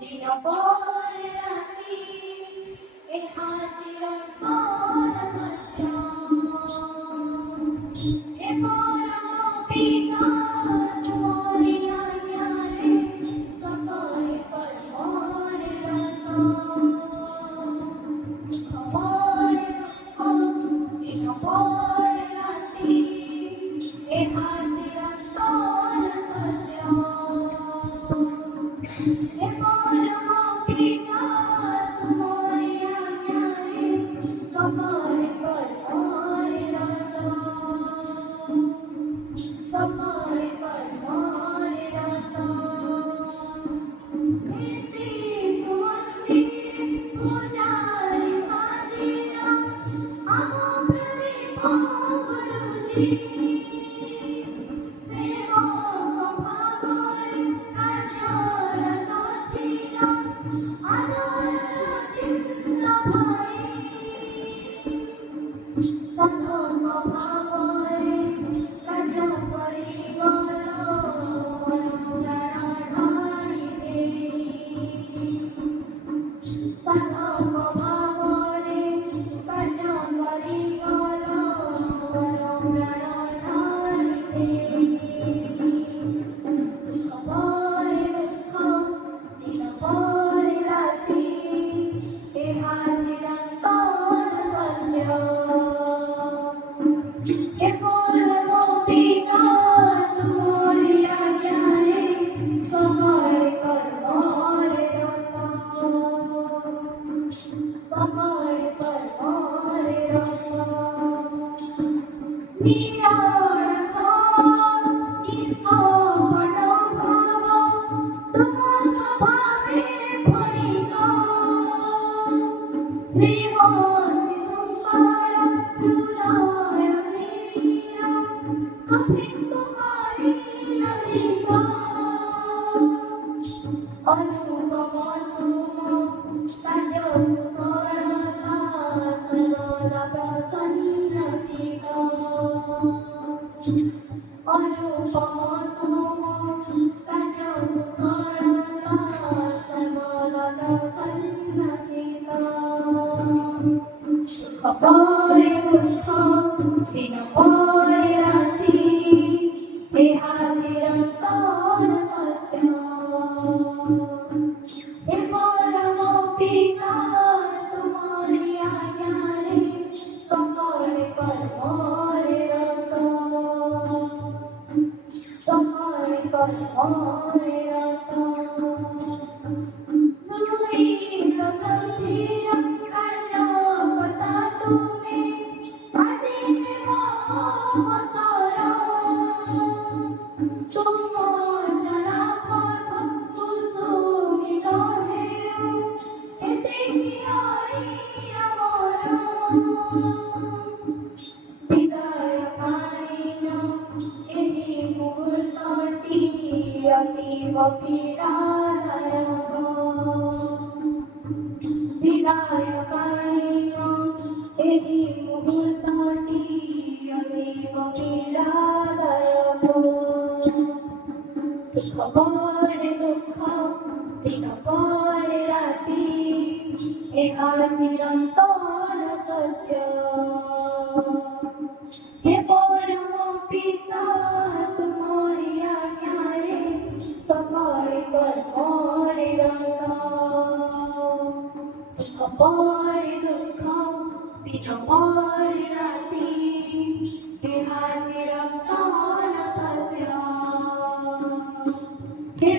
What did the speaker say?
দিন পরে রাখি এ হাজির পর সত্য হে পরম পিতা তোমারি আজ্ঞারে সকলে কর্মরে রত খবরে দুঃখ দিন পরে রাখি এ হাজির পর সত্য হে পরম পিতা তোমারি আজ্ঞারে সকলে কর্মরে রত সকলে কর্মরে রত নীতি সুমন্দির পূজারি সাজিয়া আমো প্রদীপ গুরুজি সেবক ভাবরে কার্যরত ছিল আদর চিত্ত ভাই সাধক ভাবরে কাজ করি বল প্রাণাধারিতে সাধক ভাবরে কাজ করি বল প্রাণাধারিতে খবরে দুঃখ দিন পরে রাতি এ হাজির পর সত্য হে পরম পিতা তোমারি আজ্ঞারে সকলে কর্মরে রত সকলে কর্মরে রত নিররস নিষ্কপট ভাব তোমার স্বভাবে পরিত দেবসি সংসার হৃদয় নিবিড় সফিন্দুকারি জীব অনুপম তুম কাজ কুশলতা সর্বদা প্রসন্ন চিত অনুপম তুম কাজ কুশলতা সর্বদা প্রসন্ন চিত খবরে দুঃখ দিন পরে রাতি হে হাজির পর সত্য হে পরম পিতা তোমারি আজ্ঞারে সকলে কর্মরে রত সকলে কর্মরে রত দুরিত সন্ধির কার্যকতা তুমি আদিতে মহাবসর তুম জনা পথ কুসুমিত হেউ এতে কি হরি আমর হৃদয় কারিণ এই মুহূর্তটি অতীব পীড়াদায়ক হৃদয় কারিণ এই মুহূর্তটি অতীব পীড়াদায়ক সুখ পরে দুঃখ দিন পরে রাতি এ হাজির সত্য হে পরম পিতা তোমারি আজ্ঞারে সকলে কর্মরে রত সুখ পরে দুঃখ দিন পরে রাতি হে হাজির সত্য হে